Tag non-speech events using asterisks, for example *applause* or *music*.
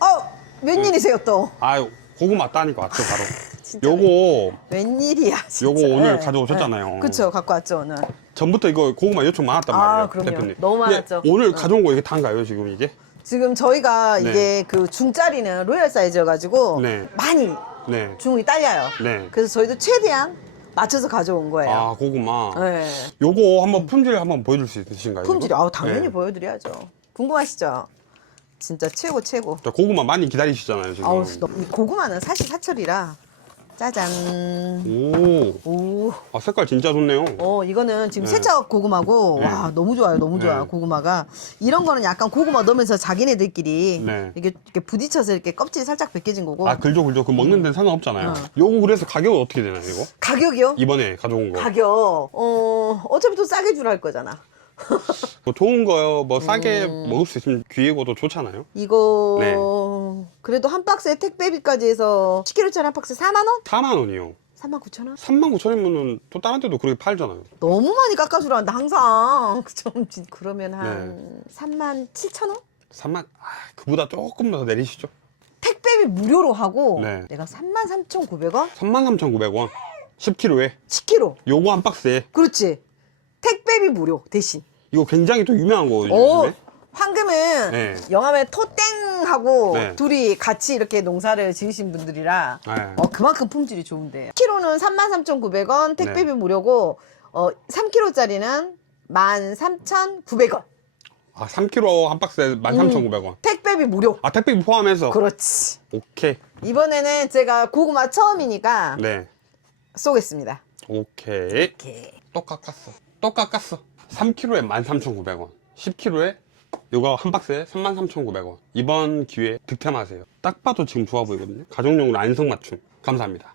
어 웬일이세요 또? 아 고구마 따니까 왔죠 바로. *laughs* 진짜 요거 웬일이야 진짜. 요거 오늘 네, 가져오셨잖아요. 네. 그쵸 갖고 왔죠 오늘. 전부터 이거 고구마 요청 많았단 아, 말이에요. 그럼요. 대표님. 너무 근데 많았죠. 오늘 응. 가져온 거 이게 단가요 지금 이게? 지금 저희가 네. 이게 그 중짜리는 로얄 사이즈여가지고 네. 많이 네. 중이 딸려요. 네. 그래서 저희도 최대한 맞춰서 가져온 거예요. 아 고구마. 네. 요거 한번 품질 한번 보여줄 수 있으신가요? 품질이? 아우 당연히 네. 보여드려야죠. 궁금하시죠? 진짜 최고 최고. 자, 고구마 많이 기다리시잖아요 지금. 아우 너- 이 고구마는 사실 사철이라 짜잔. 오. 오. 아 색깔 진짜 좋네요. 어 이거는 지금 네. 세척 고구마고 네. 와 너무 좋아요 너무 좋아요 네. 고구마가 이런 거는 약간 고구마 넣으면서 자기네들끼리 네. 이게, 이렇게 부딪혀서 이렇게 껍질이 살짝 벗겨진 거고 아 글죠 글죠 그 먹는 데는 상관없잖아요. 어. 요거 그래서 가격은 어떻게 되나요 이거? 가격이요? 이번에 가져온 거. 가격 어 어차피 또 싸게 주라 할 거잖아 *laughs* 뭐 좋은 거요. 뭐 싸게 음. 먹을 수 있으면 귀이고도 좋잖아요. 이거 네. 그래도 한 박스에 택배비까지 해서 10kg짜리 한 박스 4만 원? 4만 원이요. 3만 9천 원? 3만 9천 원이면은 또 다른 데도 그렇게 팔잖아요. 너무 많이 깎아주라 한다 항상 *laughs* 좀 진- 그러면 한 네. 3만 7천 원? 3만 아, 그보다 조금 더 내리시죠. 택배비 무료로 하고 네. 내가 3만 3,900원? 33,900원. 10kg에 10kg 요거 한 박스에 그렇지. 택배비 무료 대신. 이거 굉장히 또 유명한 거거든요. 오, 요즘에. 황금은 네. 영암에 토땡하고 네. 둘이 같이 이렇게 농사를 지으신 분들이라 네. 어, 그만큼 품질이 좋은데. 키로는 33,900원, 택배비 네. 무료고 어, 3kg짜리는 13,900원. 아 3kg 한 박스에 13,900원. 택배비 무료. 아 택배비 포함해서. 그렇지. 오케이. 이번에는 제가 고구마 처음이니까 네. 쏘겠습니다. 오케이. 이렇게. 또 깎았어. 또 깎았어. 3kg에 13,900원. 10kg에 요거 한 박스에 33,900원. 이번 기회에 득템하세요. 딱 봐도 지금 좋아 보이거든요. 가정용으로 안성맞춤. 감사합니다.